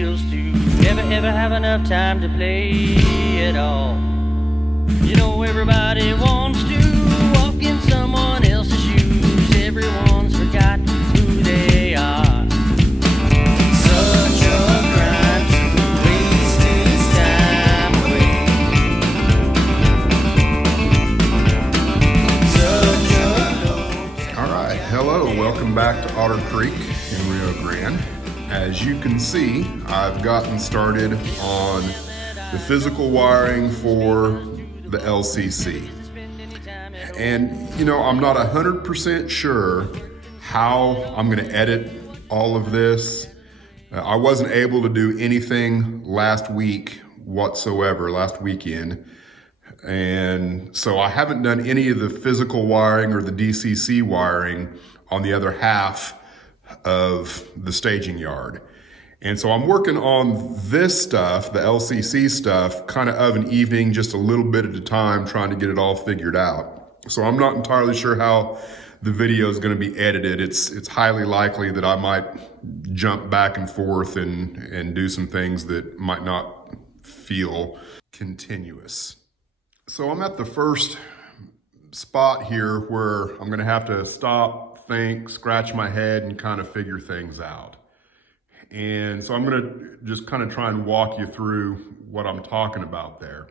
feels to ever have enough time to play at all. You know everybody wants to walk in someone else's shoes. Everyone's forgotten who they are. Such a crime to waste his time away. Such a All right, hello, welcome back to Otter Creek in Rio Grande. As you can see, I've gotten started on the physical wiring for the LCC. And you know, I'm not 100% sure how I'm gonna edit all of this. I wasn't able to do anything last week whatsoever, last weekend. And so I haven't done any of the physical wiring or the DCC wiring on the other half of the staging yard. And so I'm working on this stuff, the LCC stuff, kind of an evening, just a little bit at a time, trying to get it all figured out. So I'm not entirely sure how the video is going to be edited. It's highly likely that I might jump back and forth and do some things that might not feel continuous. So I'm at the first spot here where I'm going to have to stop, think, scratch my head, and kind of figure things out. And so I'm going to just kind of try and walk you through what I'm talking about there.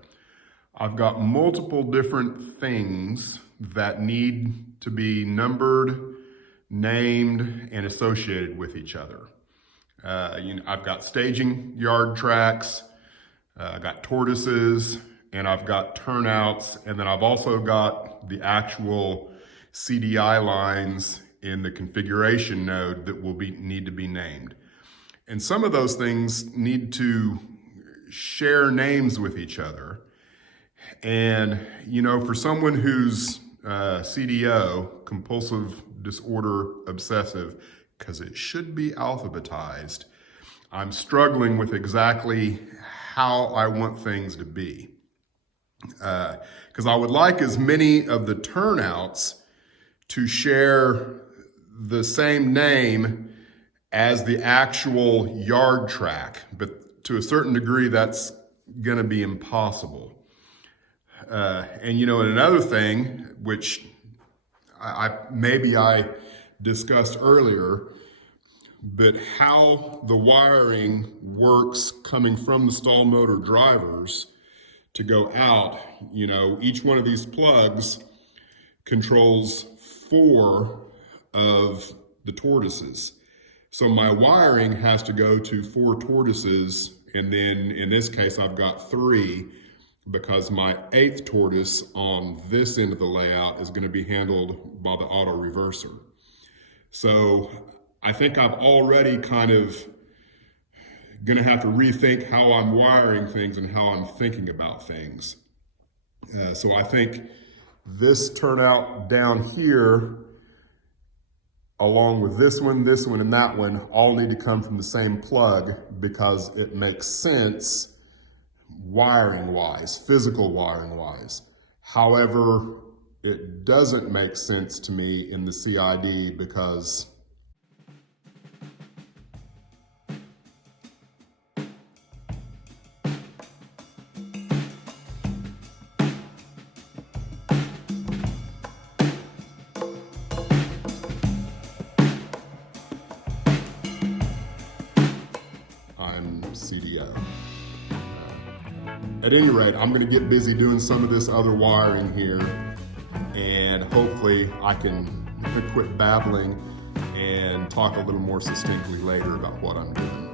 I've got multiple different things that need to be numbered, named, and associated with each other. I've got staging yard tracks, I've got tortoises, and I've got turnouts, and then I've also got the actual CDI lines in the configuration node that will need to be named. And some of those things need to share names with each other. And, you know, for someone who's CDO, compulsive disorder obsessive, because it should be alphabetized, I'm struggling with exactly how I want things to be. Because I would like as many of the turnouts to share the same name as the actual yard track, but to a certain degree that's gonna be impossible. And you know, and another thing, which maybe I discussed earlier, but how the wiring works coming from the stall motor drivers to go out, you know, each one of these plugs controls 4 of the tortoises. So my wiring has to go to 4 tortoises, and then in this case I've got 3 because my 8th tortoise on this end of the layout is going to be handled by the auto reverser. So I think I've already kind of going to have to rethink how I'm wiring things and how I'm thinking about things. So I think this turnout down here, along with this one, and that one, all need to come from the same plug because it makes sense wiring-wise, physical wiring-wise. However, it doesn't make sense to me in the CID because CDO. At any rate, I'm going to get busy doing some of this other wiring here, and hopefully I can quit babbling and talk a little more succinctly later about what I'm doing.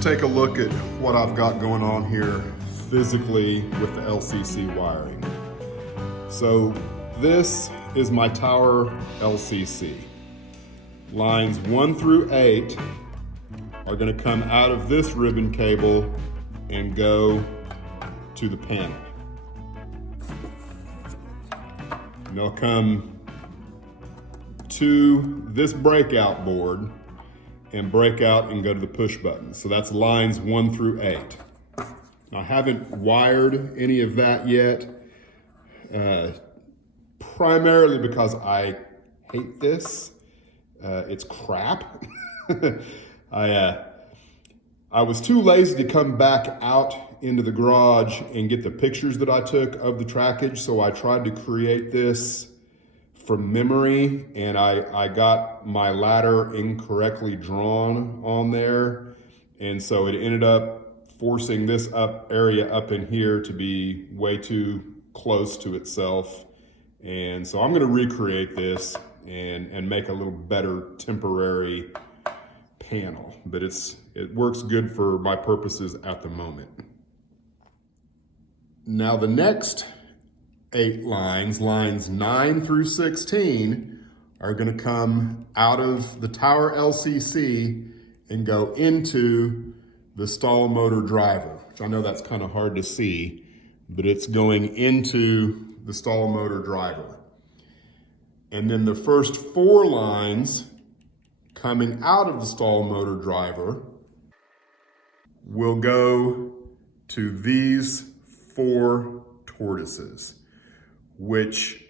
take a look at what I've got going on here physically with the LCC wiring. So this is my tower LCC. Lines 1 through 8 are going to come out of this ribbon cable and go to the panel. And they'll come to this breakout board and break out and go to the push button. So that's lines 1 through 8. Now, I haven't wired any of that yet, primarily because I hate this. It's crap. I was too lazy to come back out into the garage and get the pictures that I took of the trackage, so I tried to create this from memory, and I got my ladder incorrectly drawn on there, and so it ended up forcing this area up in here to be way too close to itself. And so I'm going to recreate this and make a little better temporary panel, but it works good for my purposes at the moment. Now the next 8 lines, lines 9 through 16, are going to come out of the tower LCC and go into the stall motor driver, which I know that's kind of hard to see, but it's going into the stall motor driver. And then the first 4 lines coming out of the stall motor driver will go to these 4 tortoises, which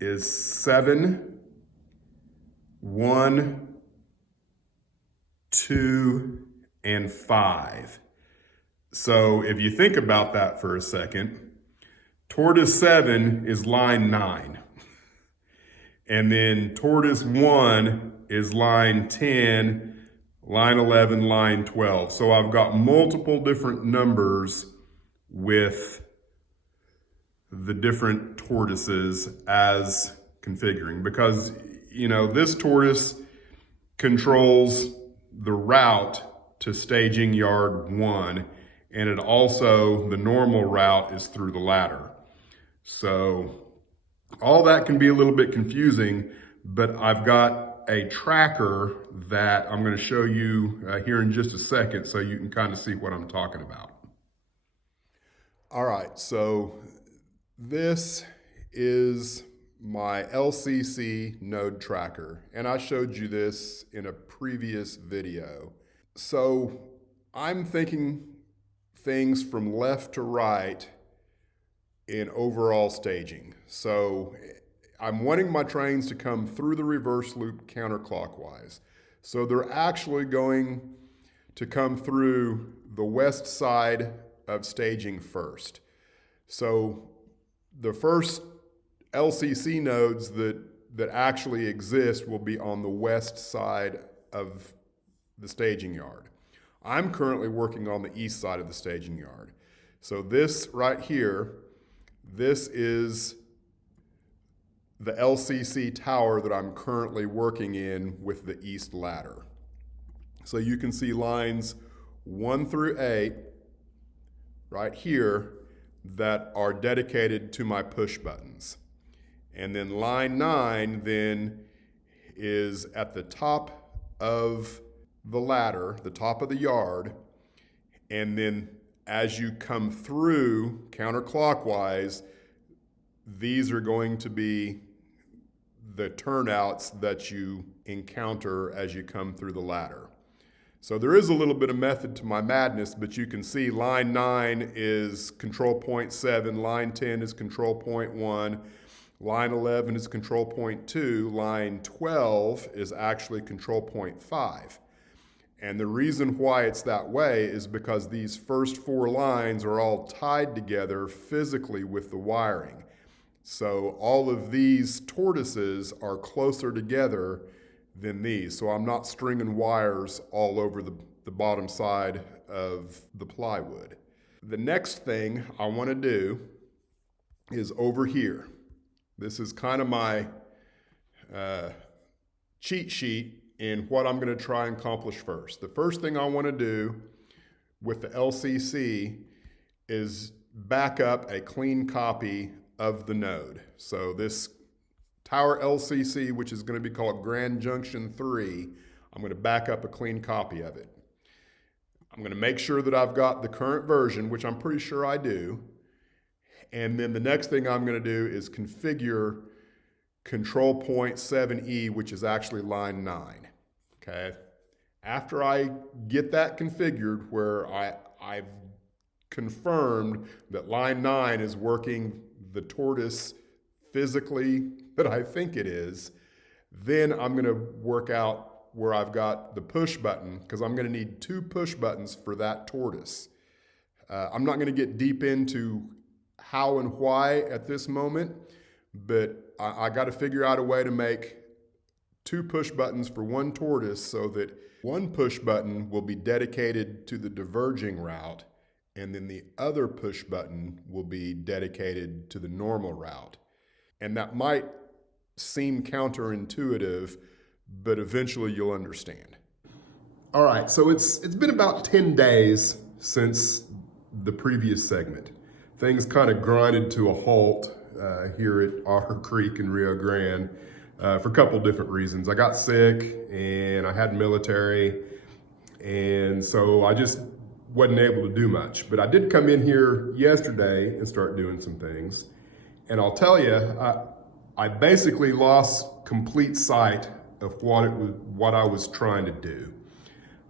is 7, 1, 2, and 5. So if you think about that for a second, tortoise 7 is line 9. And then tortoise 1 is line 10, line 11, line 12. So I've got multiple different numbers with the different tortoises as configuring, because, you know, this tortoise controls the route to staging yard 1, and it also, the normal route is through the ladder. So all that can be a little bit confusing, but I've got a tracker that I'm going to show you here in just a second so you can kind of see what I'm talking about. All right, so this is my LCC node tracker, and I showed you this in a previous video. So I'm thinking things from left to right in overall staging. So I'm wanting my trains to come through the reverse loop counterclockwise. So they're actually going to come through the west side of staging first. So the first LCC nodes that actually exist will be on the west side of the staging yard. I'm currently working on the east side of the staging yard. So this right here, this is the LCC tower that I'm currently working in with the east ladder. So you can see lines 1 through 8 right here that are dedicated to my push buttons. And then line 9 then is at the top of the ladder, the top of the yard, and then as you come through counterclockwise, these are going to be the turnouts that you encounter as you come through the ladder. So there is a little bit of method to my madness, but you can see line 9 is control point 7, line 10 is control point 1, line 11 is control point 2, line 12 is actually control point 5. And the reason why it's that way is because these first 4 lines are all tied together physically with the wiring. So all of these tortoises are closer together than these. So I'm not stringing wires all over the bottom side of the plywood. The next thing I want to do is over here. This is kind of my cheat sheet in what I'm going to try and accomplish first. The first thing I want to do with the LCC is back up a clean copy of the node. So this tower LCC, which is going to be called Grand Junction 3, I'm going to back up a clean copy of it. I'm going to make sure that I've got the current version, which I'm pretty sure I do. And then the next thing I'm going to do is configure control point 7E, which is actually line 9. Okay. After I get that configured, where I've confirmed that line 9 is working the tortoise physically that I think it is, then I'm going to work out where I've got the push button, because I'm going to need 2 push buttons for that tortoise. I'm not going to get deep into how and why at this moment, but I got to figure out a way to make 2 push buttons for one tortoise so that one push button will be dedicated to the diverging route, and then the other push button will be dedicated to the normal route. And that might seem counterintuitive, but eventually you'll understand. All right, so it's been about 10 days since the previous segment. Things kind of grinded to a halt here at Otter Creek in Rio Grande for a couple different reasons. I got sick and I had military, and so I just wasn't able to do much. But I did come in here yesterday and start doing some things. And I'll tell you, I basically lost complete sight of what I was trying to do.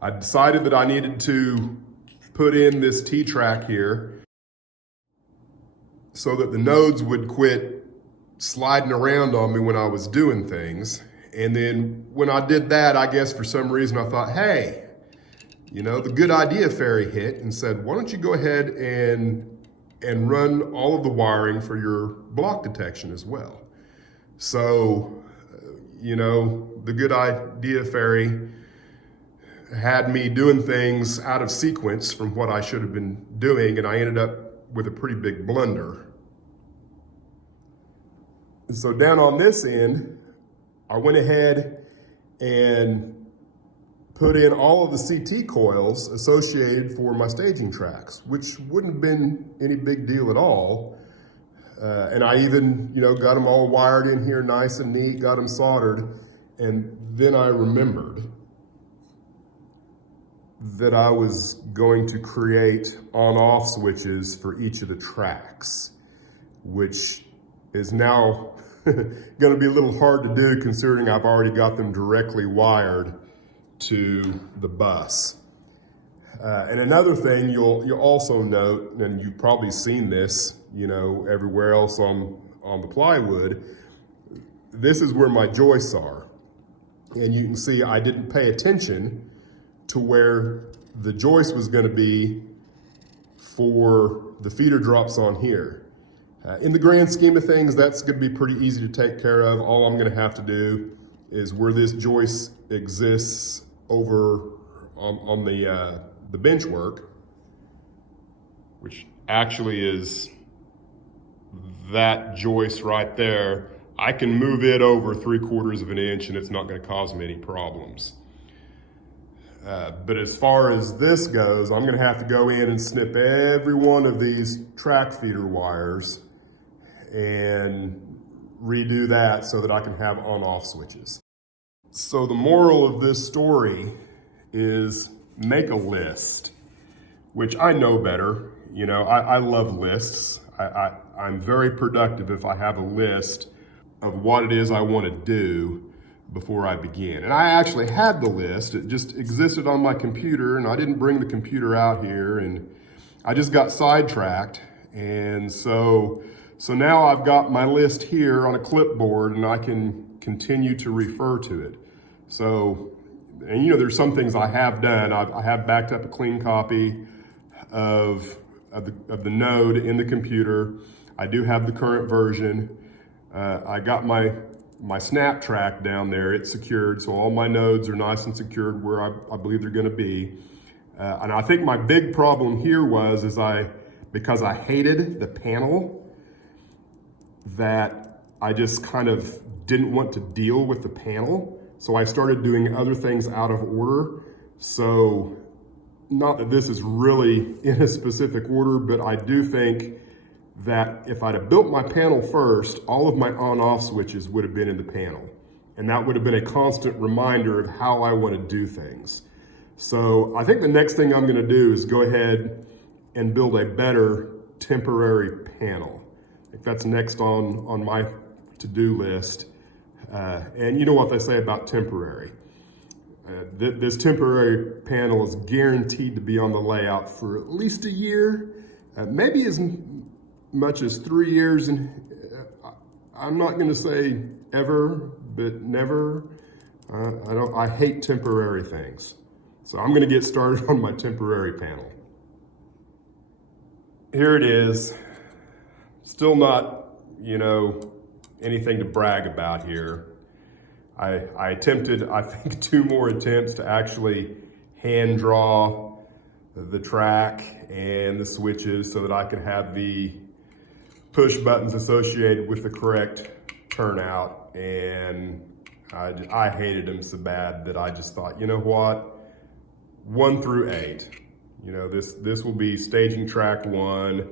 I decided that I needed to put in this T-track here so that the nodes would quit sliding around on me when I was doing things. And then when I did that, I guess for some reason I thought, hey, you know, the good idea fairy hit and said, why don't you go ahead and run all of the wiring for your block detection as well. So, you know, the good idea fairy had me doing things out of sequence from what I should have been doing, and I ended up with a pretty big blunder. And so down on this end, I went ahead and put in all of the CT coils associated for my staging tracks, which wouldn't have been any big deal at all. And I even, you know, got them all wired in here nice and neat, got them soldered. And then I remembered that I was going to create on-off switches for each of the tracks, which is now going to be a little hard to do considering I've already got them directly wired to the bus. And another thing you'll also note, and you've probably seen this, you know, everywhere else on the plywood, this is where my joists are. And you can see I didn't pay attention to where the joist was going to be for the feeder drops on here. In the grand scheme of things, that's going to be pretty easy to take care of. All I'm going to have to do is where this joist exists over on the bench work, which actually is that joist right there. I can move it over 3/4 of an inch and it's not going to cause me any problems. But as far as this goes, I'm going to have to go in and snip every one of these track feeder wires and redo that so that I can have on-off switches. So the moral of this story is make a list, which I know better. You know, I love lists. I'm very productive if I have a list of what it is I want to do before I begin. And I actually had the list. It just existed on my computer and I didn't bring the computer out here and I just got sidetracked. And so now I've got my list here on a clipboard and I can continue to refer to it. So, and you know, there's some things I have done. I have backed up a clean copy of the node in the computer. I do have the current version. I got my snap track down there. It's secured, so all my nodes are nice and secured where I believe they're going to be. And I think my big problem here was because I hated the panel, that I just kind of didn't want to deal with the panel. So I started doing other things out of order. So not that this is really in a specific order, but I do think that if I'd have built my panel first, all of my on-off switches would have been in the panel. And that would have been a constant reminder of how I want to do things. So I think the next thing I'm going to do is go ahead and build a better temporary panel. I think that's next on my to-do list. And you know what they say about temporary. This temporary panel is guaranteed to be on the layout for at least a year, maybe as much as 3 years. And I'm not going to say ever, but never. I hate temporary things. So I'm going to get started on my temporary panel. Here it is. Still not, anything to brag about here. I attempted, I think, 2 more attempts to actually hand draw the track and the switches so that I could have the push buttons associated with the correct turnout. And I hated them so bad that I just thought, you know what? 1 through 8. This will be staging track 1,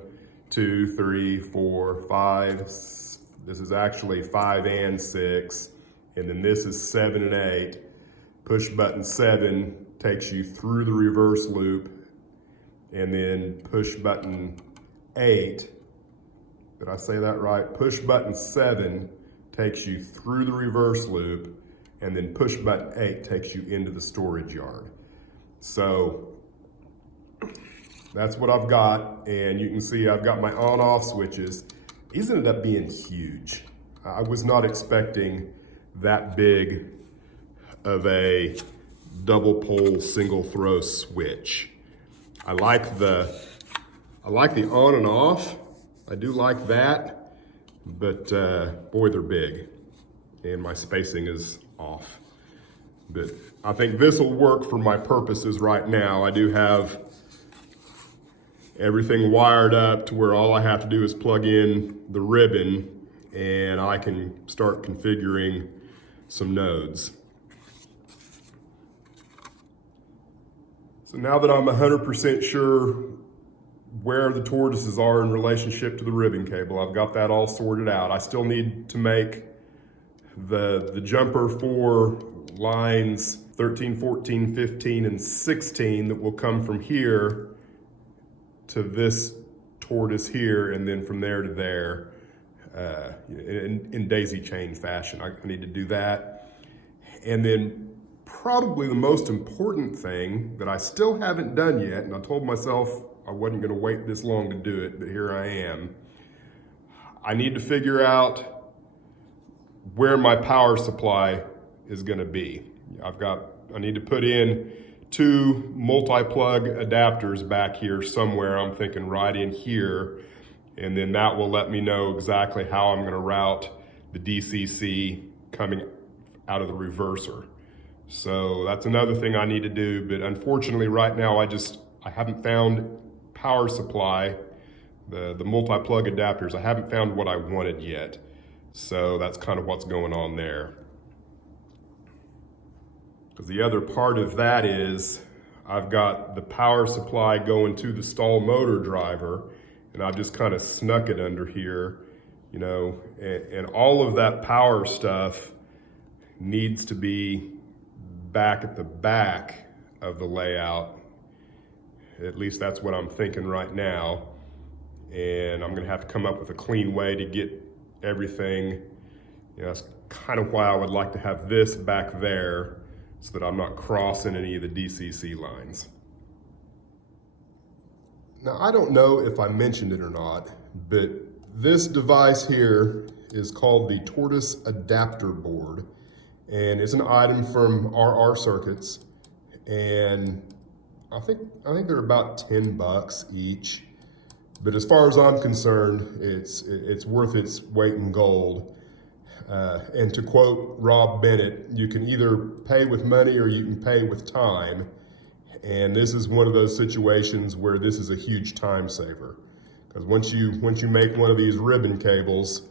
2, 3, 4, 5. This is actually 5 and 6. And then this is 7 and 8. Push button 7 takes you through the reverse loop. And then push button 8, did I say that right? Push button 7 takes you through the reverse loop. And then push button 8 takes you into the storage yard. So that's what I've got. And you can see I've got my on-off switches. These ended up being huge. I was not expecting that big of a double pole single throw switch. I like the on and off. I do like that, but boy, they're big and my spacing is off. But I think this will work for my purposes right now. I do have everything wired up to where all I have to do is plug in the ribbon and I can start configuring some nodes. So now that I'm 100% sure where the tortoises are in relationship to the ribbon cable, I've got that all sorted out. I still need to make the jumper for lines 13, 14, 15, and 16 that will come from here to this tortoise here, and then from there to there in daisy chain fashion. I need to do that. And then probably the most important thing that I still haven't done yet, and I told myself I wasn't going to wait this long to do it, but here I am. I need to figure out where my power supply is going to be. I need to put in 2 multi-plug adapters back here somewhere. I'm thinking right in here, and then that will let me know exactly how I'm going to route the DCC coming out of the reverser. So that's another thing I need to do, but unfortunately right now I haven't found power supply, the multi-plug adapters. I haven't found what I wanted yet. So that's kind of what's going on there. Because the other part of that is I've got the power supply going to the stall motor driver, and I've just kind of snuck it under here, and all of that power stuff needs to be back at the back of the layout. At least that's what I'm thinking right now. And I'm gonna have to come up with a clean way to get everything. That's kind of why I would like to have this back there so that I'm not crossing any of the DCC lines. Now, I don't know if I mentioned it or not, but this device here is called the Tortoise Adapter Board. And it's an item from RR Circuits. And I think they're about 10 bucks each. But as far as I'm concerned, it's worth its weight in gold. And to quote Rob Bennett, you can either pay with money or you can pay with time. And this is one of those situations where this is a huge time saver. Because once you make one of these ribbon cables,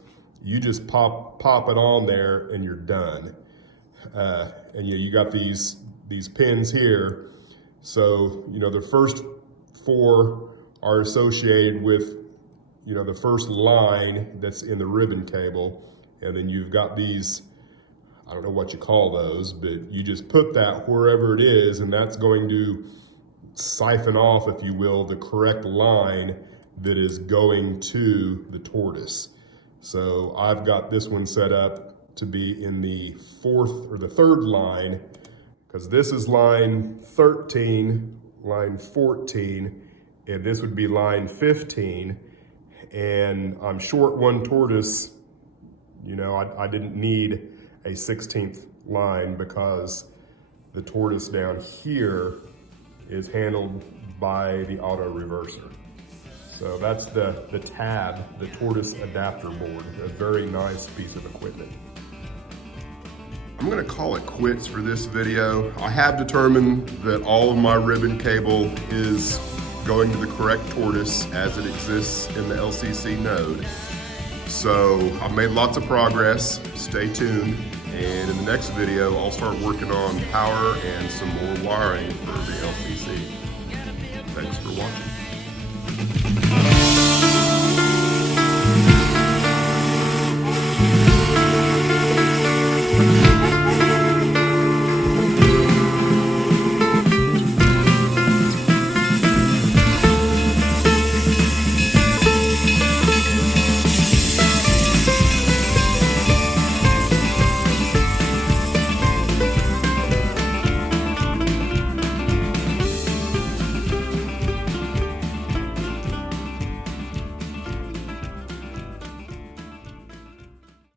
you just pop it on there and you're done. And you got these pins here. So, you know, the first 4 are associated with, you know, the first line that's in the ribbon cable. And then you've got these, I don't know what you call those, but you just put that wherever it is, and that's going to siphon off, if you will, the correct line that is going to the tortoise. So I've got this one set up to be in the 4th or the 3rd line, because this is line 13, line 14, and this would be line 15. And I'm short 1 tortoise. You know, I didn't need a 16th line because the tortoise down here is handled by the auto reverser. So that's the tab, the tortoise adapter board, a very nice piece of equipment. I'm gonna call it quits for this video. I have determined that all of my ribbon cable is going to the correct tortoise as it exists in the LCC node. So I've made lots of progress, stay tuned, and in the next video I'll start working on power and some more wiring for the LCC. Thanks for watching.